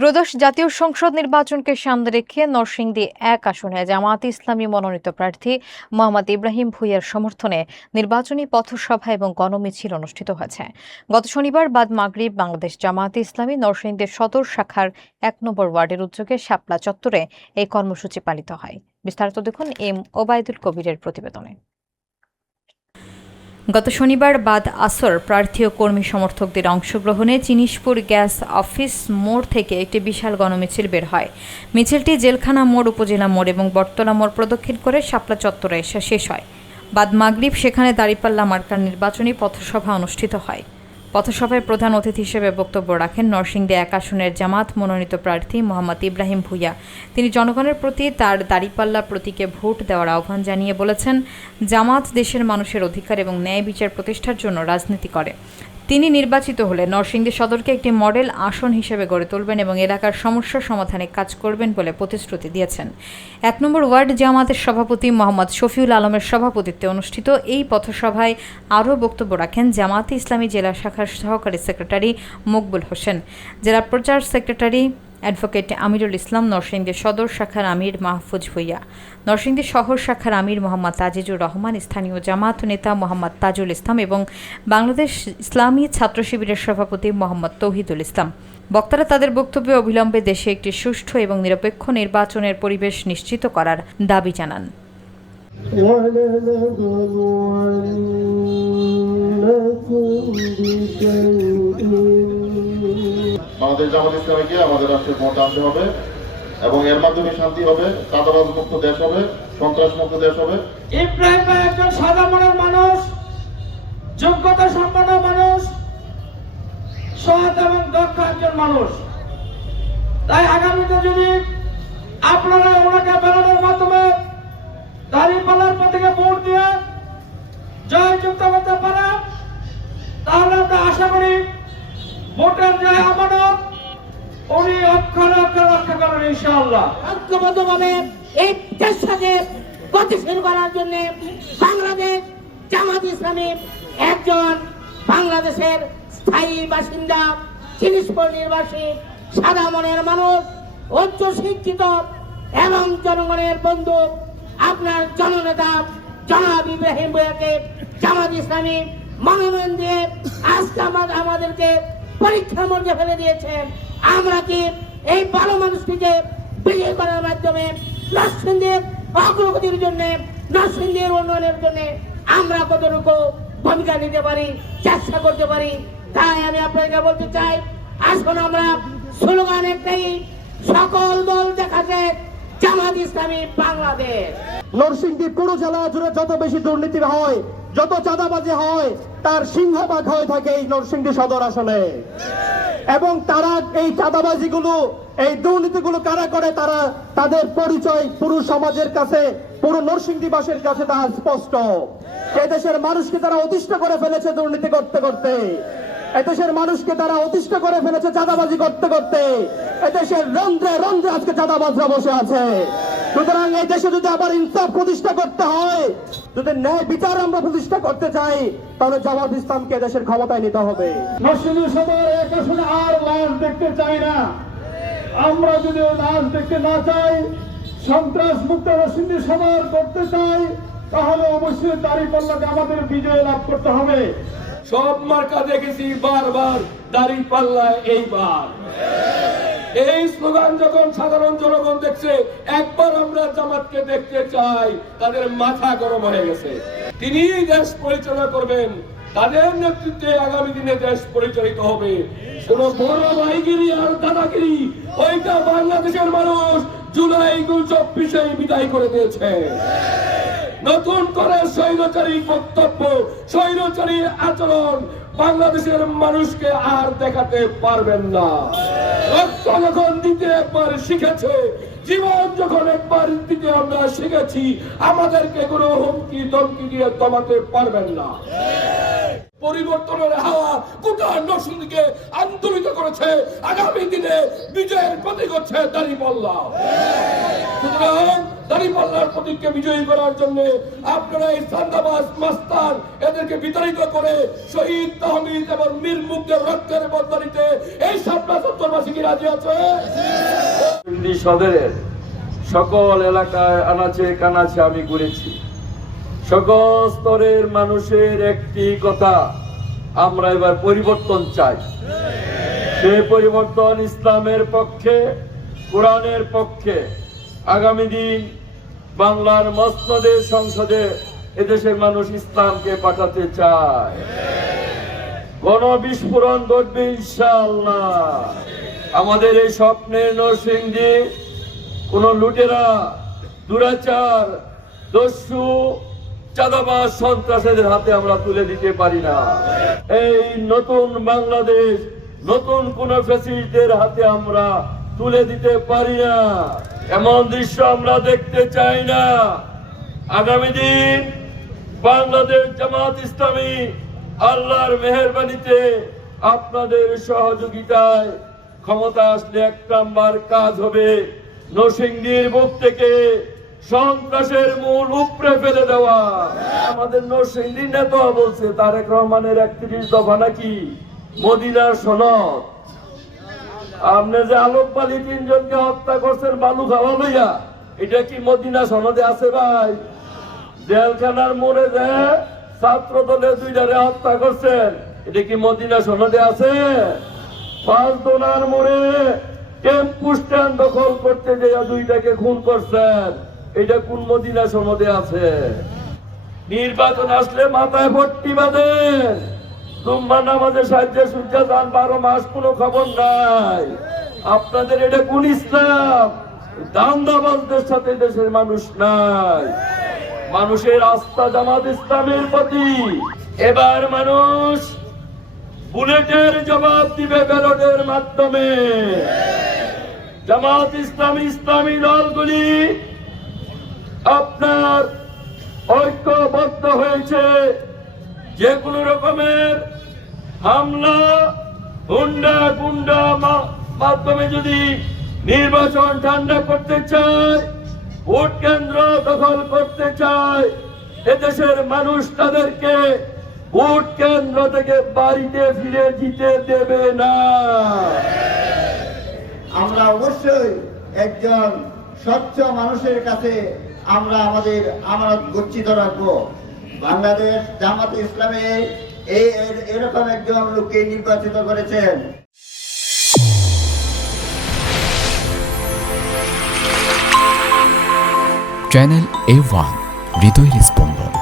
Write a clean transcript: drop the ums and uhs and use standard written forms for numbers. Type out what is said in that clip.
ত্রয়োদশ জাতীয় সংসদ নির্বাচনকে সামনে রেখে নরসিংদী ১ আসনে জামায়াতে ইসলামী মনোনীত প্রার্থী মোহাম্মদ ইব্রাহিম ভূঁইয়ার সমর্থনে নির্বাচনী পথসভা এবং গণমিছিল অনুষ্ঠিত হয়েছে। গত শনিবার বাদ মাগরিব বাংলাদেশ জামায়াতে ইসলামী নরসিংদী সদর শাখার ১ নম্বর ওয়ার্ডের উদ্যোগে শাপলা চত্বরে এই কর্মসূচি পালিত হয়। বিস্তারিত দেখুন এম ওবায়দুল কবিরের প্রতিবেদনে। গত শনিবার বাদ আসর প্রার্থী ও কর্মী সমর্থকদের অংশগ্রহণে চিনিশপুর গ্যাস অফিস মোড় থেকে একটি বিশাল গণমিছিল বের হয়। মিছিলটি জেলখানা মোড়, উপজেলা মোড় এবং বটতলা মোড় প্রদক্ষিণ করে শাপলা চত্বরে এসে শেষ হয়। বাদ মাগরিব সেখানে দাঁড়িপাল্লা মার্কার নির্বাচনী পথসভা অনুষ্ঠিত হয়। পথসভায় প্রধান অতিথি হিসেবে বক্তব্য রাখেন নরসিংদী ১ আসনের জামায়াত মনোনীত প্রার্থী মোহাম্মদ ইব্রাহিম ভূঁইয়া। তিনি জনগণের প্রতি তার দাঁড়িপাল্লা প্রতীকে ভোট দেওয়ার আহ্বান জানিয়ে বলেছেন, জামায়াত দেশের মানুষের অধিকার এবং ন্যায় বিচার প্রতিষ্ঠার জন্য রাজনীতি করে। তিনি নির্বাচিত হলে নরসিংদী সদরকে একটি মডেল আসন হিসেবে গড়ে তুলবেন এবং এলাকার সমস্যা সমাধানে কাজ করবেন বলে প্রতিশ্রুতি দিয়েছেন। ১ নম্বর ওয়ার্ড জামায়াতের সভাপতি মোহাম্মদ শফিউল আলমের সভাপতিত্বে অনুষ্ঠিত এই পথসভায় আরও বক্তব্য রাখেন জামায়াতে ইসলামী জেলা শাখার সহকারী সেক্রেটারি মকবুল হোসেন, জেলা প্রচার সেক্রেটারি অ্যাডভোকেট আমিরুল ইসলাম, নরসিংদী সদর শাখার আমির মাহফুজ ভূঁইয়া, নরসিংদী শহর শাখার আমির মোহাম্মদ তাজিজুর রহমান, স্থানীয় জামায়াত নেতা মোহাম্মদ তাজুল ইসলাম এবং বাংলাদেশ ইসলামী ছাত্র শিবিরের সভাপতি মোহাম্মদ তৌহিদুল ইসলাম। বক্তারা তাদের বক্তব্যে অবিলম্বে দেশে একটি সুষ্ঠু এবং নিরপেক্ষ নির্বাচনের পরিবেশ নিশ্চিত করার দাবি জানান। বাংলাদেশ জামাত ইসলামীকে আমাদের রাষ্ট্রের ক্ষমতা আনতে হবে এবং এর মাধ্যমে শান্তি হবে, চাঁদাবাজ মুক্ত দেশ হবে, সন্ত্রাস মুক্ত দেশ হবে। ইব্রাহিম ভাই একজন সাদা মনের মানুষ, যোগ্যতা সম্পন্ন মানুষ, সৎ এবং দক্ষ একজন মানুষ। তাই আগামীতে যদি আপনারা ওনাকে বেরোনোর মাধ্যমে দাঁড়িপাল্লার প্রতীকে ভোট দিয়ে জয়যুক্ত করতে পারেন, তাহলে আমরা আশা করি ভোটের যে আমানত উনি অক্ষরে অক্ষরে রক্ষা করবেন ইনশাআল্লাহ। ঐক্যবদ্ধভাবে এই দেশটাকে গতিশীল করার জন্য বাংলাদেশ জামাত ইসলামী একজন বাংলাদেশের স্থায়ী বাসিন্দা, চিনিশপুর নির্বাসী, সাদা মনের মানুষ, উচ্চ শিক্ষিত এবং জনগণের বন্ধু আপনার জননেতা জনাব ইব্রাহিম ভূঁইয়াকে জামাত ইসলামী মনোনয়ন দিয়ে আজকে আমাদেরকে পরীক্ষার মধ্যে ফেলে দিয়েছেন। আমরা কি এই ভালো মানুষটিকে বিজয় করার মাধ্যমে নরসিংদীর অগ্রগতির জন্য, নরসিংদীর উন্নয়নের জন্য আমরা কতটুকু ভূমিকা নিতে পারি, চেষ্টা করতে পারি, তাই আমি আপনাকে বলতে চাই, আসুন আমরা স্লোগান একটাই, সকল দল দেখাচ্ছে জামাত ইসলামী বাংলাদেশ। নরসিংদী পুরো জেলা জুড়ে যত বেশি দুর্নীতি হয়, যত চাঁদাবাজি হয়, তার সিংহভাগ হয়ে থাকে এই নরসিংদী সদর আসনে। এবং তারা এই চাঁদাবাজিগুলো, এই দুর্নীতিগুলো কারা করে, তারা তাদের পরিচয় পুরো সমাজের কাছে, পুরো নরসিংদীবাসীর কাছে তা স্পষ্ট। এদেশের মানুষকে তারা অতিষ্ঠ করে ফেলেছে দুর্নীতি করতে করতে, এদেশের মানুষকে তারা অতিষ্ঠ করে ফেলেছে চাঁদাবাজি করতে করতে। এদেশের রন্ধ্রে রন্ধ্রে আজকে চাঁদাবাজরা বসে আছে। সুতরাং এই দেশে যদি আবার ইনসাফ প্রতিষ্ঠা করতে হয়, যদি ন্যায় বিচার আমরা প্রতিষ্ঠা করতে চাই, তাহলে জামাত ইসলামকে দেশের ক্ষমতায় নিতে হবে। নরসিংদী সদর ১ আসনে আর লাশ দেখতে চাই না। আমরা যদি লাশ দেখতে না চাই, সন্ত্রাস মুক্ত নরসিংদী সদর করতে চাই, তাহলে অবশ্যই দাঁড়িপাল্লাকে আমাদের বিজয় লাভ করতে হবে। সব মার্কা দেখেছি বারবার, দাঁড়িপাল্লা এইবার। এই স্লোগান যখন সাধারণ জনগণ দেখছে, একবার আমরা জামাতকে দেখতে চাই, তাদের মাথা গরম হয়ে গেছে। তিনি দেশ পরিচালনা করবেন, তাদের নেতৃত্বে আগামী দিনে দেশ পরিচালিত হবে। কোন বড় ভাইগিরি আর দাদাগিরি, ওইটা বাংলাদেশের মানুষ জুলাই ২৪ বিদায় করে দিয়েছে। নতুন করে স্বৈরাচারী বক্তব্য, স্বৈরাচারী আচরণ বাংলাদেশের মানুষকে আর দেখাতে পারবেন না। রক্ত যখন দিতে একবার শিখেছে, জীবন যখন একবার দিতে আমরা শিখেছি, আমাদেরকে কোনো হুমকি ধমকি দিয়ে দমাতে পারবেন না। পরিবর্তনের হাওয়া গোটা নরসিংদীকে আন্দোলিত করেছে। আগামী দিনে বিজয়ের প্রতীক হচ্ছে দাঁড়িপাল্লা। সুতরাং দাঁড়িপাল্লার প্রতীককে বিজয়ী করার জন্য আপনারা এই সান্দাবাস মাস্তান এদেরকে বিতাড়িত করে শহীদ তাহমিদ এবং মীর মুগ্ধের রক্তের বদলাতে এই শাপলা চত্বরবাসী কি রাজি আছে? সদরের সকল এলাকায় আনাচে কানাচে আমি ঘুরেছি। সকল স্তরের মানুষের একটি কথা, আমরা এবার পরিবর্তন চাই। সেই পরিবর্তন ইসলামের পক্ষে, কোরআনের পক্ষে। আগামী দিন বাংলার মসনদে সংসদে এদেশের মানুষ ইসলামকে পাঠাতে চায়। গণবিস্ফোরণ ঘটবে ইনশাআল্লাহ। আমাদের এই স্বপ্নের নরসিংদী কোন লুটেরা, দুরাচার, দস্যু, চাঁদাবাজ, সন্ত্রাসীদের হাতে আমরা তুলে দিতে পারি না। এই নতুন বাংলাদেশ নতুন কোন ফ্যাসিস্টদের হাতে আমরা তুলে দিতে পারি না। এমন দৃশ্য আমরা দেখতে চাই না। আগামী দিন বাংলাদেশ জামাত ইসলামী আল্লাহর মেহেরবানিতে আপনাদের সহযোগিতায় ক্ষমতা আসলে 1 নাম্বার কাজ হবে নরসিংদীর বুক থেকে সন্ত্রাসের মূল উপড়ে ফেলে দেওয়া। আমাদের নরসিংদী নেতা বলছে তারেক রহমানের 31 দফা নাকি মদিনার সনদ। আপনি যে আলোক বালি 3 জনকে হত্যা করছেন বালু খাওয়া লইয়া, এটা কি মদিনা সনদে আছে ভাই? জেলখানার মোড়ে যে ছাত্র দলে 2টারে হত্যা করছেন, এটা কি মদিনা সনদে আছে? 5 দোনার মোড়ে টেম্পু স্ট্যান্ড দখল করতে গিয়ে 2টাকে খুন করছেন, এটা কোন মদিনা সনদে আছে? নির্বাচন আসলে মাথায় ভর্তি বাঁধেন, জুম্মা নামাজে সাহায্যে সূর্যা যান 12 মাস কোনো খবর নাই। আপনাদের এটা কোন ইসলাম? দান্দাবাজদের সাথে দেশের মানুষ নাই। মানুষের আস্থা জামাত ইসলামের প্রতি। এবার মানুষ বুলেটের জবাব দিবে ব্যালটের মাধ্যমে। জামাত ইসলামী, ইসলামী দলগুলি আপনার ঐক্যবদ্ধ হয়েছে। যে কোনো রকমের হামলা, হুন্ডা গুন্ডা মাধ্যমে যদি নির্বাচন ঠান্ডা করতে চায়, ভোট কেন্দ্র দখল করতে চায়, এদেশের মানুষ তাদেরকে ভোট কেন্দ্র থেকে বাড়িতে ফিরে দিতে দেবে না। আমরা অবশ্যই একজন স্বচ্ছ মানুষের কাছে আমরা আমাদের আমানত গচ্ছিত রাখবো। বাংলাদেশ জামাত ইসলামে এরকম একজন লোককে নির্বাচিত করেছেন। চ্যানেল A1 হৃদয়ের স্পন্দন।